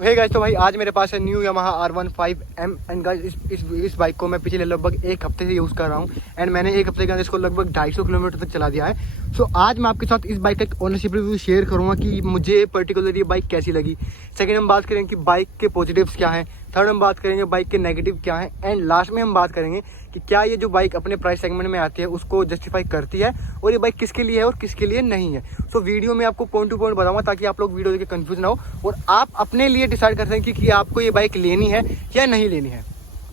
Hey guys, तो भाई आज मेरे पास है new Yamaha R15M and guys इस बाइक को मैं पिछले लगभग एक हफ्ते से यूज़ कर रहा हूँ एंड मैंने एक हफ्ते के अंदर इसको लगभग 250 किलोमीटर तक चला दिया है। सो आज मैं आपके साथ इस बाइक का एक ओनरशिप रिव्यू शेयर करूँगा कि मुझे पर्टिकुलर ये बाइक कैसी लगी। सेकंड हम बात करेंगे कि बाइक के पॉजिटिव्स क्या हैं, थर्ड हम बात करेंगे बाइक के नेगेटिव क्या हैं एंड लास्ट में हम बात करेंगे कि क्या ये जो बाइक अपने प्राइस सेगमेंट में आती है उसको जस्टिफाई करती है और ये बाइक किसके लिए है और किसके लिए नहीं है। सो वीडियो में आपको पॉइंट टू पॉइंट बताऊंगा ताकि आप लोग वीडियो देख के कंफ्यूज ना हो और आप अपने लिए डिसाइड कर सकें कि आपको ये बाइक लेनी है या नहीं लेनी है।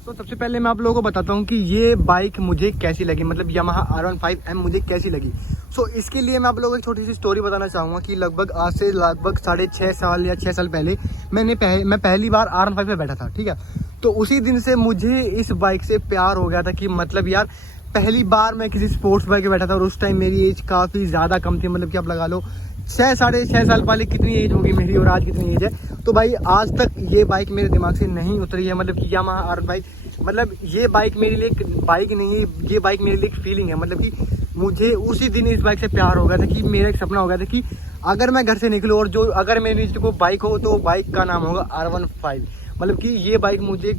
तो सबसे पहले मैं आप लोगों को बताता हूँ कि ये बाइक मुझे कैसी लगी, मतलब यामाहा R15M मुझे कैसी लगी। सो इसके लिए मैं आप लोगों को एक छोटी सी स्टोरी बताना चाहूँगा कि लगभग आज से लगभग 6.5 साल या 6 साल पहले मैं पहली बार R15 में बैठा था, ठीक है। तो उसी दिन से मुझे इस बाइक से प्यार हो गया था कि मतलब यार पहली बार मैं किसी स्पोर्ट्स बाइक में बैठा था और उस टाइम मेरी एज काफ़ी ज़्यादा कम थी, मतलब कि आप लगा लो 6-6.5 साल पहले कितनी एज होगी मेरी और आज कितनी एज है। तो भाई आज तक ये बाइक मेरे दिमाग से नहीं उतरी है, मतलब कि यामाहा R15 मतलब ये बाइक मेरे लिए एक बाइक नहीं है, ये बाइक मेरे लिए एक फीलिंग है। मतलब कि मुझे उसी दिन इस बाइक से प्यार हो गया था कि मेरा एक सपना हो गया था कि अगर मैं घर से निकलूँ और जो अगर मेरे नीचे को बाइक हो तो बाइक का नाम होगा R15। मतलब कि ये बाइक मुझे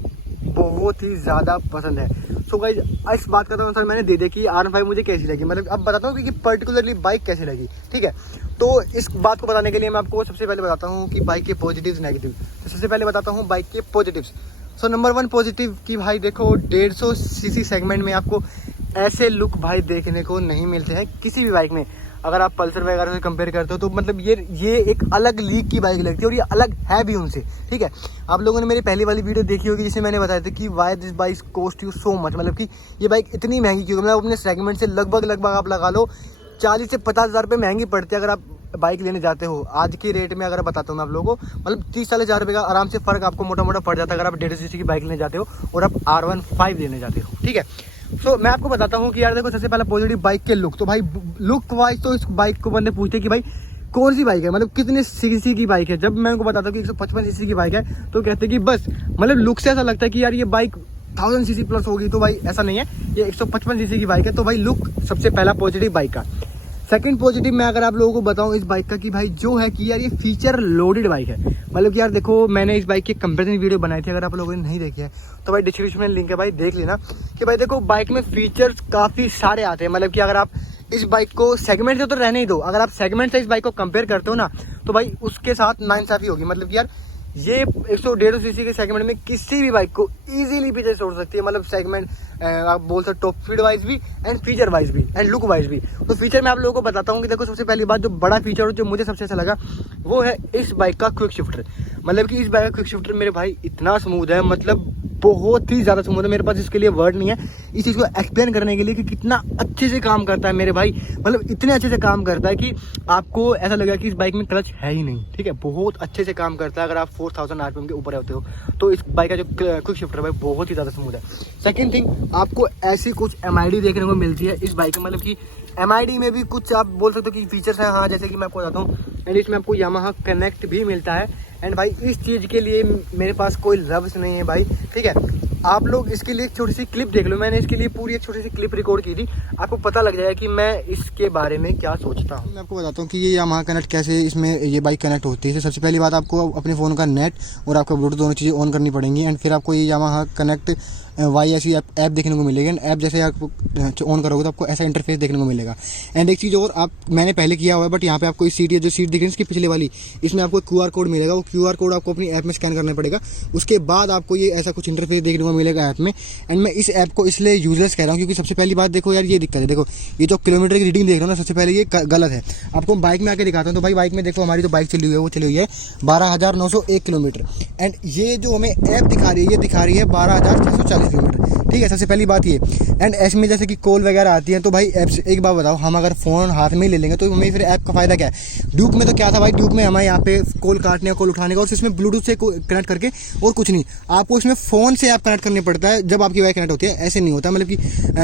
बहुत ही ज़्यादा पसंद है। सो गाइस इस बात का तो आंसर मैंने दे दिया कि R15 मुझे कैसी लगी। मतलब अब बताता हूँ कि पर्टिकुलरली बाइक कैसी लगी, ठीक है। तो इस बात को बताने के लिए मैं आपको सबसे पहले बताता हूँ कि बाइक के पॉजिटिव्स नेगेटिव। तो सबसे पहले बताता हूँ बाइक के पॉजिटिव्स। सो नंबर 1 पॉजिटिव कि भाई देखो 150 सीसी सेगमेंट में आपको ऐसे लुक भाई देखने को नहीं मिलते हैं किसी भी बाइक में। अगर आप पल्सर वगैरह से कंपेयर करते हो तो मतलब ये एक अलग लीग की बाइक लगती है और ये अलग है भी उनसे, ठीक है। आप लोगों ने मेरी पहली वाली वीडियो देखी होगी जिसमें मैंने बताया था कि why this bike cost you so much, मतलब कि ये बाइक इतनी महंगी क्यों। मतलब अपने सेगमेंट से लगभग आप लगा लो 40 से 50 हज़ार रुपये महंगी पड़ती है अगर आप बाइक लेने जाते हो। आज के रेट में अगर बताता हूँ मैं आप लोगों को, मतलब 30-40 हज़ार रुपये का आराम से फ़र्क आपको मोटा मोटा पड़ जाता है अगर आप 150 सीसी की बाइक लेने जाते हो और आप R15 लेने जाते हो, ठीक है। सो मैं आपको बताता हूँ कि यार देखो सबसे पहला पॉजिटिव बाइक के लुक। तो भाई लुक वाइज तो इस बाइक को बंदे पूछते कि भाई कौन सी बाइक है, मतलब कितने सीसी की बाइक है। जब मैं उनको बताता हूँ कि 155 सीसी की बाइक है तो कहते कि बस मतलब लुक से ऐसा लगता है कि यार ये बाइक 1000 सीसी प्लस होगी। तो भाई ऐसा नहीं है, ये 155 सीसी की बाइक है। तो भाई लुक सबसे पहला पॉजिटिव बाइक का। सेकंड पॉजिटिव मैं अगर आप लोगों को बताऊं इस बाइक का कि भाई जो है कि यार ये फीचर लोडेड बाइक है। मतलब कि यार देखो मैंने इस बाइक की कंपैरिजन वीडियो बनाई थी, अगर आप लोगों ने नहीं देखी है तो भाई डिस्क्रिप्शन में लिंक है, भाई देख लेना कि भाई देखो बाइक में फीचर्स काफ़ी सारे आते हैं। मतलब कि अगर आप इस बाइक को सेगमेंट से तो रहने ही दो, अगर आप सेगमेंट से इस बाइक को कंपेयर करते हो ना तो भाई उसके साथ नाइंसाफ़ी होगी। मतलब कि यार ये 150 सीसी के सेगमेंट में किसी भी बाइक को इजीली पीछे छोड़ सकती है। मतलब सेगमेंट आप बोल सकते टॉप स्पीड वाइज भी एंड फीचर वाइज भी एंड लुक वाइज भी। तो फीचर मैं आप लोगों को बताता हूँ कि देखो सबसे पहली बात जो बड़ा फीचर और जो मुझे सबसे अच्छा लगा वो है इस बाइक का क्विक शिफ्टर। मतलब कि इस बाइक का क्विक शिफ्टर मेरे भाई इतना स्मूथ है, मतलब बहुत ही ज़्यादा स्मूथ है। मेरे पास इसके लिए वर्ड नहीं है इस चीज़ को एक्सप्लेन करने के लिए कि कितना अच्छे से काम करता है मेरे भाई। मतलब इतने अच्छे से काम करता है कि आपको ऐसा लगेगा कि इस बाइक में क्लच है ही नहीं, ठीक है। बहुत अच्छे से काम करता है। अगर आप 4000 RPM के ऊपर होते हो तो इस बाइक का जो क्विक शिफ्टर है बहुत ही ज़्यादा स्मूथ है। सेकेंड थिंग आपको ऐसी कुछ MID देखने को मिलती है इस बाइक में। मतलब कि MID में भी कुछ आप बोल सकते हो कि फीचर्स हैं, हाँ, जैसे कि मैं आपको बताता हूँ एंड इसमें आपको यामाहा कनेक्ट भी मिलता है। एंड भाई इस चीज़ के लिए मेरे पास कोई लफ्ज़ नहीं है भाई, ठीक है। आप लोग इसके लिए एक छोटी सी क्लिप देख लो, मैंने इसके लिए पूरी एक छोटी सी क्लिप रिकॉर्ड की थी, आपको पता लग जाएगा कि मैं इसके बारे में क्या सोचता हूँ। मैं आपको बताता हूँ कि ये यामाहा कनेक्ट कैसे इसमें ये बाइक कनेक्ट होती है। सबसे पहली बात आपको अपने फ़ोन का नेट और आपका ब्लूटूथ दोनों चीज़ें ऑन करनी पड़ेंगी एंड फिर आपको ये यामाहा कनेक्ट YSE ऐप देखने को मिलेगी। एंड ऐप जैसे आप ऑन करोगे तो आपको ऐसा इंटरफेस देखने को मिलेगा। एंड एक चीज़ और मैंने पहले किया हुआ है बट यहाँ पे आपको इस सीट जो सीट दिख रही है इसकी पिछले वाली, इसमें आपको QR कोड मिलेगा। वो QR कोड आपको अपनी ऐप में स्कैन करना पड़ेगा, उसके बाद आपको ये ऐसा कुछ इंटरफेस देखने को मिलेगा ऐप में। एंड मैं इस ऐप को इसलिए यूजलेस कह रहा हूँ क्योंकि सबसे पहली बात देखो यार ये दिक्कत है, देखो ये जो किलोमीटर की रीडिंग देख रहे हो ना सबसे पहले ये गलत है। आपको बाइक में आके दिखाता हूँ। तो भाई बाइक में देखो हमारी जो बाइक चली हुई है वो चली हुई है 12,901 किलोमीटर एंड ये जो हमें ऐप दिखा रही है ये दिखा रही है 12,640 किलोमीटर, ठीक है। सबसे पहली बात ये। एंड ऐसे में जैसे कि कॉल वगैरह आती है तो भाई ऐप से एक बात बताओ, हम अगर फ़ोन हाथ में ले लेंगे तो हमें फिर ऐप का फ़ायदा क्या है। ड्यूक में तो क्या था भाई, ड्यूक में हमें यहाँ पे कॉल काटने कॉल उठाने का और इसमें ब्लूटूथ से कनेक्ट करके और कुछ नहीं, आपको इसमें फ़ोन से ऐप कनेक्ट करनी पड़ता है जब आपकी बाइक कनेक्ट होती है। ऐसे नहीं होता। मतलब कि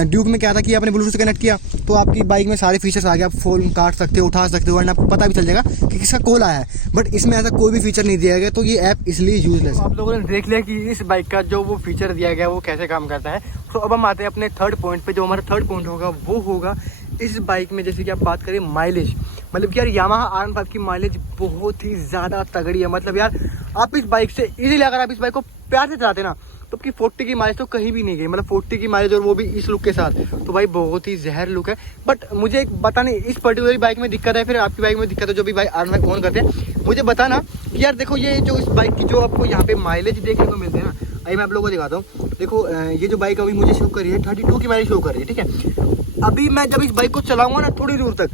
ड्यूक में क्या था कि आपने ब्लूटूथ से कनेक्ट किया तो आपकी बाइक में सारे फीचर्स आ गए, आप फ़ोन काट सकते हो, उठा सकते हो एंड आपको पता भी चल जाएगा कि किसका कॉल आया है। बट इसमें ऐसा कोई भी फीचर नहीं दिया गया तो ये ऐप इसलिए यूजलेस है। आप लोगों ने देख लिया कि इस बाइक का जो वो फीचर दिया गया वो कैसे काम करता है। तो अब हम आते हैं अपने थर्ड पॉइंट पे। जो हमारा थर्ड पॉइंट होगा वो होगा इस बाइक में जैसे कि आप बात करें माइलेज। मतलब कि यार यामाहा R15 की माइलेज बहुत ही ज़्यादा तगड़ी है। मतलब यार आप इस बाइक से इजीली अगर आप इस बाइक को प्यार से चलाते ना तो आपकी 40 की माइलेज तो कहीं भी नहीं गई। मतलब 40 की माइलेज और वो भी इस लुक के साथ, तो भाई बहुत ही जहर लुक है। बट मुझे एक पता नहीं इस पर्टिकुलर बाइक में दिक्कत है फिर आपकी बाइक में दिक्कत है, जो भी भाई R15 फोन करते हैं मुझे बताना कि यार देखो ये जो इस बाइक की जो आपको यहाँ पे माइलेज देखने को मिलते हैं ना, अभी मैं आप लोगों को दिखाता हूँ। देखो ये जो बाइक अभी मुझे शो कर रही है 32 की माइलेज शो कर रही है, ठीक है। अभी मैं जब इस बाइक को चलाऊंगा ना थोड़ी दूर तक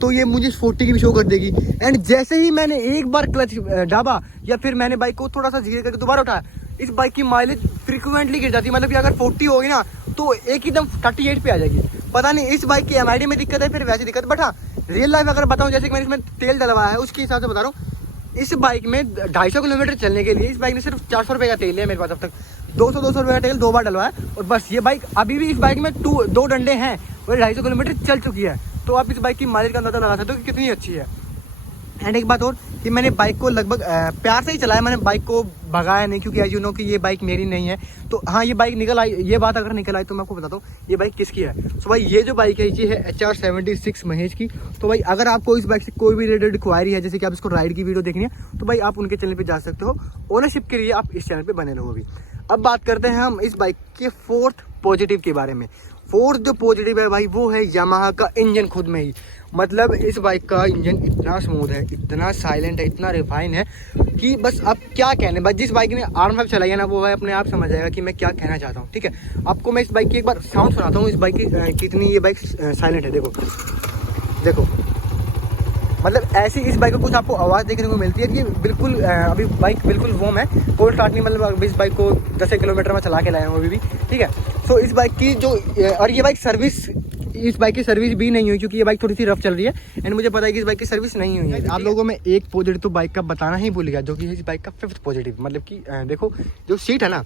तो ये मुझे 40 की भी शो कर देगी। एंड जैसे ही मैंने एक बार क्लच दाबा या फिर मैंने बाइक को थोड़ा सा धीरे करके दोबारा उठाया, इस बाइक की माइलेज फ्रिक्वेंटली गिर जाती है। मतलब कि अगर 40 होगी ना तो एक एकदम 38 पे आ जाएगी। पता नहीं इस बाइक की MID में दिक्कत है फिर वैसी दिक्कत। बट हाँ रियल लाइफ अगर बताऊँ, जैसे कि मैंने इसमें तेल डलवाया है उसके हिसाब से बता रहा हूँ, इस बाइक में 250 किलोमीटर चलने के लिए इस बाइक ने सिर्फ 400 रुपये का तेल है मेरे पास अब तक। 200 रुपये का तेल 2 बार डलवाया और बस ये बाइक अभी भी इस बाइक में 2 डंडे हैं और 250 किलोमीटर चल चुकी है। तो आप इस बाइक की माइलेज का अंदाजा लगा सकते हो कि कितनी अच्छी है। एंड एक बात और कि मैंने बाइक को लगभग प्यार से ही चलाया, मैंने बाइक को भगाया नहीं, क्योंकि एज यू नो कि ये बाइक मेरी नहीं है। तो हाँ ये बाइक निकल आई, ये बात अगर निकल आई तो मैं आपको बताता हूँ ये बाइक किसकी है। तो भाई ये जो बाइक है ये है HR76 महेश की। तो भाई अगर आपको इस बाइक से कोई भी रिलेटेड क्वायरी है, जैसे कि आप इसको राइड की वीडियो देखनी है तो भाई आप उनके चैनल पर जा सकते हो। ओनरशिप के लिए आप इस चैनल पर बने रहो। अभी अब बात करते हैं हम इस बाइक के 4th पॉजिटिव के बारे में। 4th जो पॉजिटिव है भाई वो है यामाहा का इंजन खुद में ही। मतलब इस बाइक का इंजन इतना स्मूथ है, इतना साइलेंट है, इतना रिफाइन है कि बस आप क्या कहने। बस जिस बाइक ने R15 चलाई है ना वो है अपने आप समझ जाएगा कि मैं क्या कहना चाहता हूँ, ठीक है। आपको मैं इस बाइक की एक बार साउंड सुनाता हूँ, इस बाइक की कितनी ये बाइक साइलेंट है। देखो देखो मतलब ऐसी इस बाइक को कुछ आपको आवाज़ देखने को मिलती है कि बिल्कुल अभी बाइक बिल्कुल वॉर्म है, कोल्ड स्टार्ट नहीं। मतलब अभी इस बाइक को 10 किलोमीटर में चला के लाया हूँ अभी भी, ठीक है। सो इस बाइक की जो और ये बाइक सर्विस, इस बाइक की सर्विस भी नहीं हुई क्योंकि ये बाइक थोड़ी सी रफ चल रही है। एंड मुझे पता है कि इस बाइक की सर्विस नहीं हुई है। आप लोगों में एक पॉजिटिव तो बाइक का बताना ही भूल गया, जो कि इस बाइक का 5th पॉजिटिव। मतलब कि देखो जो सीट है ना,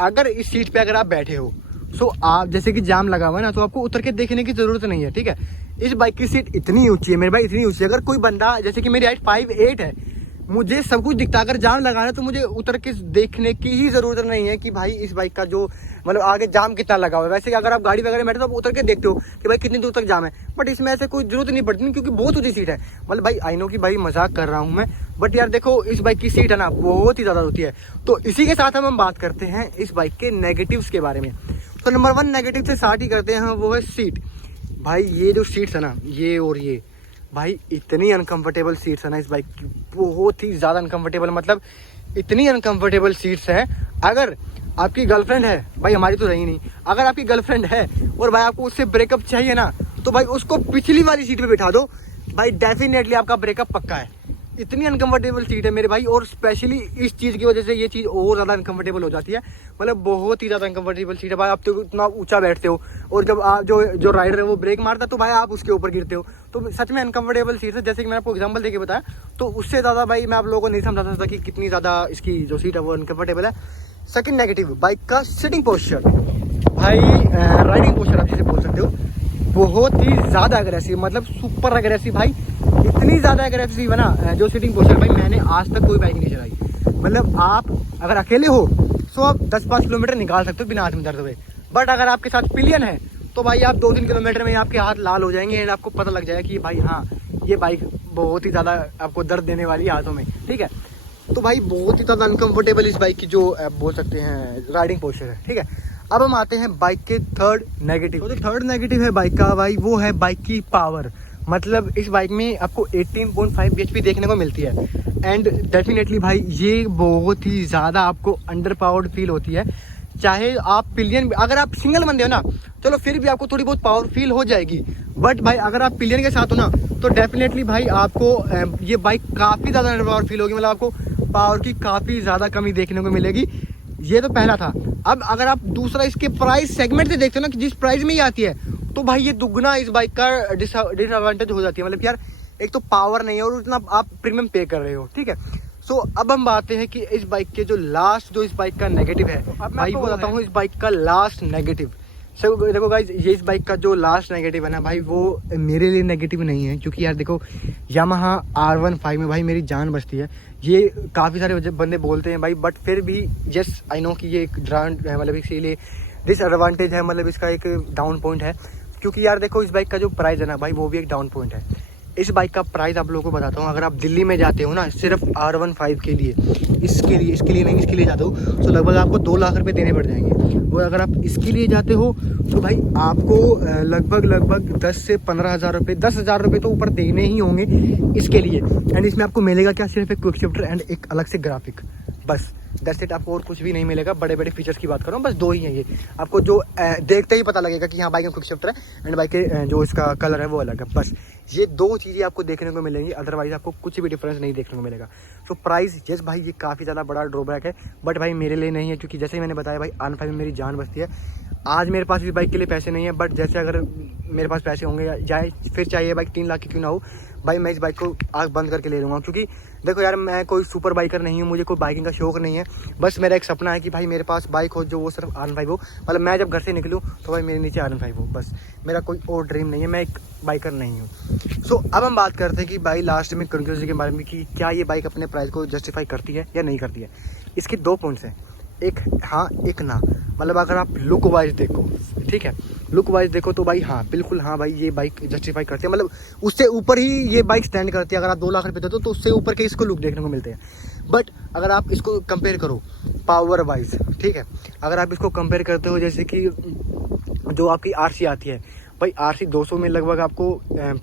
अगर इस सीट पे अगर आप बैठे हो सो आप जैसे कि जाम लगा हुआ है ना तो आपको उतर के देखने की जरूरत नहीं है, ठीक है। इस बाइक की सीट इतनी ऊंची है मेरे भाई, इतनी ऊंची है। अगर कोई बंदा जैसे कि मेरी हाइट 5'8" है, मुझे सब कुछ दिखता, अगर जाम लगाना है तो मुझे उतर के देखने की ही जरूरत नहीं है कि भाई इस बाइक का जो मतलब आगे जाम कितना लगा हुआ है। वैसे अगर आप गाड़ी वगैरह बैठे तो आप उतर के देखते हो कि भाई कितनी दूर तक जाम है, बट इसमें ऐसे कोई जरूरत नहीं पड़ती क्योंकि बहुत ऊंची सीट है। मतलब भाई आई नो कि भाई मजाक कर रहा हूँ मैं, बट यार देखो इस बाइक की सीट है ना बहुत ही ज्यादा होती है। तो इसी के साथ हम बात करते हैं इस बाइक के नेगेटिव्स के बारे में। तो नंबर 1 नेगेटिव से स्टार्ट ही करते हैं, वो है सीट। भाई ये जो सीट्स है ना ये और ये भाई इतनी अनकंफर्टेबल सीट्स है ना इस बाइक की, बहुत ही ज़्यादा अनकंफर्टेबल। मतलब इतनी अनकंफर्टेबल सीट्स हैं, अगर आपकी गर्लफ्रेंड है, भाई हमारी तो रही नहीं, अगर आपकी गर्लफ्रेंड है और भाई आपको उससे ब्रेकअप चाहिए ना तो भाई उसको पिछली वाली सीट पे बिठा दो, भाई डेफिनेटली आपका ब्रेकअप पक्का है। इतनी अनकंफर्टेबल सीट है मेरे भाई, और स्पेशली इस चीज़ की वजह से ये चीज़ और ज़्यादा अनकंफर्टेबल हो जाती है। मतलब बहुत ही ज़्यादा अनकंफर्टेबल सीट है भाई। आप तो इतना ऊंचा बैठते हो और जब आप जो राइडर है वो ब्रेक मारता है तो भाई आप उसके ऊपर गिरते हो। तो सच में अनकंफर्टेबल सीट है। जैसे कि मैंने आपको एग्जांपल देके बताया, तो उससे ज़्यादा भाई मैं आप लोगों को नहीं समझा सकता कि कितनी ज़्यादा इसकी जो सीट है वो अनकंफर्टेबल है। सेकंड नेगेटिव, बाइक का सिटिंग पोस्चर। भाई राइडिंग पोस्चर आप जिसे बोल सकते हो, बहुत ही ज़्यादा अग्रेसिव, मतलब सुपर अग्रेसिव भाई। इतनी ज़्यादा अग्रेसिव है ना जो सिटिंग पोस्चर, भाई मैंने आज तक कोई बाइक नहीं चलाई। मतलब आप अगर अकेले हो तो आप 10-5 किलोमीटर निकाल सकते हो बिना हाथ में दर्द हुए, बट अगर आपके साथ पिलियन है तो भाई आप 2-3 किलोमीटर में आपके हाथ लाल हो जाएंगे एंड आपको पता लग जाएगा कि भाई हाँ ये बाइक बहुत ही ज़्यादा आपको दर्द देने वाली है हाथों में, ठीक है। तो भाई बहुत ही ज़्यादा अनकंफर्टेबल इस बाइक की जो आप बोल सकते हैं राइडिंग पोस्चर है, ठीक है। अब हम आते हैं बाइक के 3rd नेगेटिव। तो जो 3rd नेगेटिव है बाइक का भाई वो है बाइक की पावर। मतलब इस बाइक में आपको 18.5 bhp देखने को मिलती है एंड डेफिनेटली भाई ये बहुत ही ज़्यादा आपको अंडर पावर्ड फील होती है। चाहे आप पिलियन, अगर आप सिंगल बंदे हो ना चलो फिर भी आपको थोड़ी बहुत पावर फील हो जाएगी, बट भाई अगर आप पिलियन के साथ हो ना तो डेफिनेटली भाई आपको ये बाइक काफ़ी ज़्यादा अंडर पावर फील होगी। मतलब आपको पावर की काफ़ी ज़्यादा कमी देखने को मिलेगी। ये तो पहला था। अब अगर आप दूसरा इसके प्राइस सेगमेंट से देखते हो ना कि जिस प्राइस में ही आती है तो भाई ये दुगना इस बाइक का डिसएडवांटेज हो जाती है। मतलब यार एक तो पावर नहीं है और उतना आप प्रीमियम पे कर रहे हो, ठीक है। सो अब हम बात हैं कि इस बाइक के जो लास्ट जो इस बाइक का नेगेटिव है, भाई वो बताता हूँ इस बाइक का लास्ट नेगेटिव। सो देखो गाइज ये इस बाइक का जो लास्ट नेगेटिव है ना भाई वो मेरे लिए नेगेटिव नहीं है, क्योंकि यार देखो यामाहा R15 में भाई मेरी जान बचती है। ये काफ़ी सारे बंदे बोलते हैं भाई, बट फिर भी यस आई नो कि ये एक मतलब इसीलिए डिसएडवांटेज है, मतलब इसका एक डाउन पॉइंट है। क्योंकि यार देखो इस बाइक का जो प्राइस है ना भाई वो भी एक डाउन पॉइंट है। इस बाइक का प्राइस आप लोगों को बताता हूँ। अगर आप दिल्ली में जाते हो ना सिर्फ R15 के लिए, इसके लिए जाते हो तो लगभग आपको 2 लाख रुपए देने पड़ जाएंगे। और अगर आप इसके लिए जाते हो तो भाई आपको लगभग 10 से 15 हज़ार रुपये, 10 हज़ार रुपये तो ऊपर देने ही होंगे इसके लिए। एंड इसमें आपको मिलेगा क्या, सिर्फ एक क्विक शिफ्टर एंड एक अलग से ग्राफिक, बस दैट्स इट। आपको और कुछ भी नहीं मिलेगा। बड़े बड़े फीचर्स की बात करूँ बस 2 ही हैं ये। आपको जो देखते ही पता लगेगा कि हाँ बाइक में क्विक शिफ्टर है एंड बाइक के जो इसका कलर है वो अलग है। बस ये 2 चीज़ें आपको देखने को मिलेंगी, अदरवाइज आपको कुछ भी डिफरेंस नहीं देखने को मिलेगा। तो प्राइस यस भाई ये काफ़ी ज़्यादा बड़ा ड्रॉबैक है, बट भाई मेरे लिए नहीं है, क्योंकि जैसे ही मैंने बताया भाई R15 में मेरी जान बसती है। आज मेरे पास इस बाइक के लिए पैसे नहीं है, बट जैसे अगर मेरे पास पैसे होंगे जाए फिर चाहिए बाइक 3 लाख की क्यों ना हो, भाई मैं इस बाइक को आग बंद करके ले लूँगा। क्योंकि देखो यार मैं कोई सुपर बाइकर नहीं हूँ, मुझे कोई बाइकिंग का शौक नहीं है। बस मेरा एक सपना है कि भाई मेरे पास बाइक हो जो वो सिर्फ R15 हो, मतलब मैं जब घर से निकलूँ तो भाई मेरे नीचे R15 हो, बस मेरा कोई और ड्रीम नहीं है, मैं एक बाइकर नहीं हूँ। सो अब हम बात करते हैं कि भाई लास्ट में कंक्लूजन के बारे में कि क्या ये बाइक अपने प्राइस को जस्टिफाई करती है या नहीं करती है। इसके 2 पॉइंट्स हैं, एक हाँ एक ना। मतलब अगर आप लुक वाइज देखो, ठीक है, लुक वाइज देखो तो भाई हाँ बिल्कुल हाँ भाई ये बाइक जस्टिफाई करती है, मतलब उससे ऊपर ही ये बाइक स्टैंड करती है। अगर आप 2 लाख रुपये देते हो तो उससे ऊपर के इसको लुक देखने को मिलते हैं। बट अगर आप इसको कंपेयर करो पावर वाइज, ठीक है, अगर आप इसको कंपेयर करते हो जैसे कि जो आपकी RC आती है भाई, RC 200 में लगभग आपको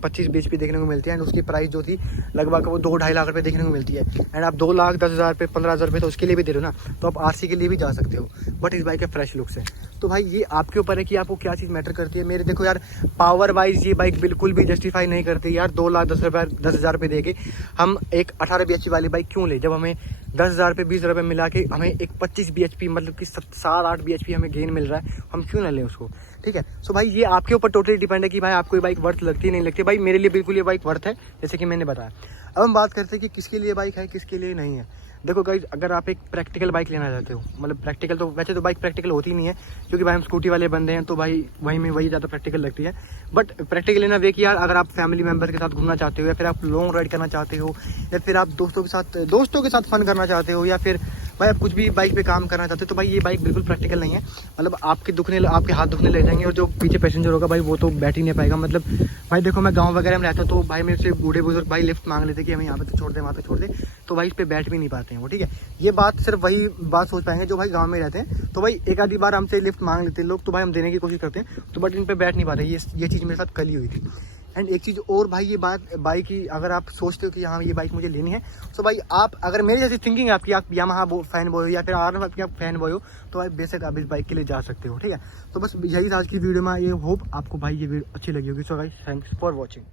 25 bhp देखने को मिलती है एंड उसकी प्राइस जो थी लगभग वो 2-2.5 लाख रुपये देखने को मिलती है। एंड आप 2 लाख 10 हज़ार रुपये 15 हज़ार रुपये तो उसके लिए भी दे रहे हो ना, तो आप RC के लिए भी जा सकते हो। बट इस बाइक के फ्रेश लुक से तो भाई ये आपके ऊपर है कि आपको क्या चीज़ मैटर करती है। मेरे देखो यार पावर वाइज ये बाइक बिल्कुल भी जस्टिफाई नहीं करती यार। 2 लाख 10 हज़ार रुपये दे के हम एक 18 bhp वाली बाइक क्यों ले, जब हमें 10 हज़ार रुपये 20 रुपये मिला के हमें एक 25 bhp मतलब कि 7-8 bhp हमें गेन मिल रहा है, हम क्यों ना लें उसको, ठीक है। सो भाई ये आपके ऊपर टोटली डिपेंड है कि भाई आपको ये बाइक वर्थ लगती है नहीं लगती। भाई मेरे लिए बिल्कुल ये बाइक वर्थ है, जैसे कि मैंने बताया। अब हम बात करते हैं कि किसके लिए बाइक है किसके लिए नहीं है। देखो गाइस अगर आप एक प्रैक्टिकल बाइक लेना चाहते हो, मतलब प्रैक्टिकल तो वैसे तो बाइक प्रैक्टिकल होती नहीं है क्योंकि भाई हम स्कूटी वाले बंदे हैं, तो भाई वही में वही ज़्यादा प्रैक्टिकल लगती है। बट प्रैक्टिकल लेना वे कि यार अगर आप फैमिली मेम्बर के साथ घूमना चाहते हो या फिर आप लॉन्ग राइड करना चाहते हो या फिर आप दोस्तों के साथ फन करना चाहते हो या फिर भाई आप कुछ भी बाइक पे काम करना चाहते हो, तो भाई ये बाइक बिल्कुल प्रैक्टिकल नहीं है। मतलब आपके हाथ दुखने लग जाएंगे और जो पीछे पैसेंजर होगा भाई वो तो बैठ ही नहीं पाएगा। मतलब भाई देखो मैं गांव वगैरह में रहता हूँ तो भाई मेरे से बूढ़े बुजुर्ग भाई लिफ्ट मांग लेते कि हमें यहाँ पे तो छोड़ दे वहाँ पे छोड़ दे, तो भाई इस पर बैठ भी नहीं पाते हैं वो, ठीक है। ये बात सिर्फ वही बात सोच पाएंगे जो भाई गाँव में रहते हैं। तो भाई एक आधी बार हमसे लिफ्ट मांग लेते हैं लोग, तो भाई हम देने की कोशिश करते हैं, तो बट इन पर बैठ नहीं पाते। ये चीज़ मेरे साथ कल ही हुई थी। एंड एक चीज़ और भाई, ये बात बाइक की अगर आप सोचते हो कि हाँ ये बाइक मुझे लेनी है, तो भाई आप अगर मेरी जैसी थिंकिंग है आपकी, आप यामाहा फैन बॉय हो या फिर R15 के आप फैन बॉय हो, तो भाई बेशक आप इस बाइक के लिए जा सकते हो, ठीक है। तो बस यही आज की वीडियो में, ये होप आपको भाई ये वीडियो अच्छी लगी होगी। So guys thanks for watching.